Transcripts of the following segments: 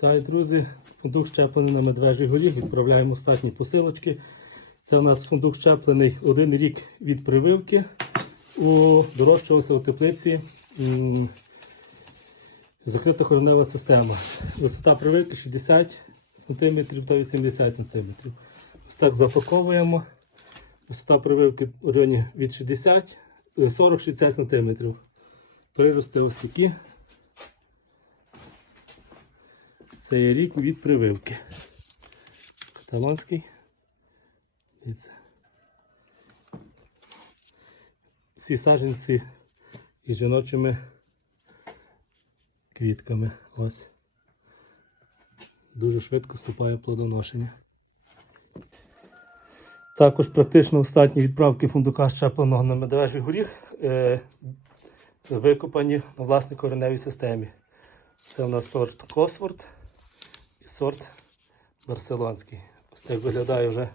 Так, друзі, фундук щеплений на медвежий горіх. Відправляємо останні посилочки. Це у нас фундук щеплений один рік від прививки. У дорожчалося у теплиці закрита коренева система. Висота прививки 60 см та 80 см. Ось так запаковуємо. Висота прививки в районі від 60 е, 40-60 см. Прирости ось такі. Це є рік від прививки. Каталонський. Всі саджанці із жіночими квітками. Ось. Дуже швидко вступає плодоношення. Також практично остатні відправки фундука щепленого на медвежий горіх е, викопані на власній кореневій системі. Це у нас сорт Косворд сорт Барселонський. Ось так виглядає вже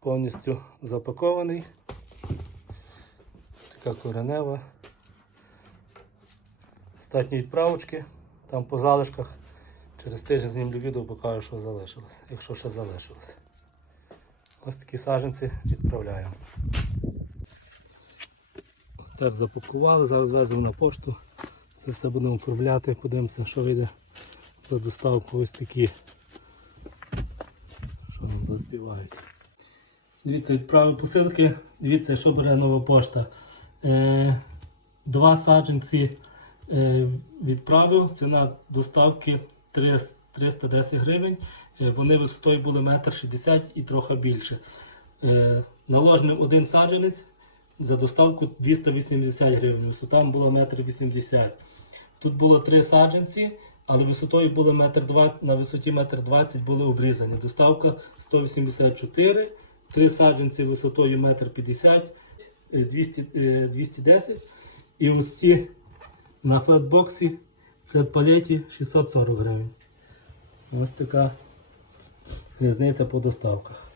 повністю запакований. Така коренева. Остатні відправочки. Там по залишках. Через тиждень знімлю відео, покажу, що залишилося, якщо ще залишилося. Ось такі саджанці відправляємо. Ось так запакували, зараз веземо на пошту. Це все будемо оформляти, подивимося, що вийде за доставку ось такі. Що нам заспівають. Дивіться, відправив посилки. Дивіться, що бере нова пошта. Е, два саджанці е, відправив. Ціна доставки 310 гривень. Е, вони висотою були 1,60 м і трохи більше. Е, наложений один саджанець за доставку 280 гривень. Висота була 1,80 м. Тут було три саджанці, але висотою було метр два, на висоті 1,20 м були обрізані. Доставка 184, три саджанці висотою 1,50 м, е, 200, е, 210 і ось ці на флетбоксі, флетпалеті 640 гривень. Ось така різниця по доставках.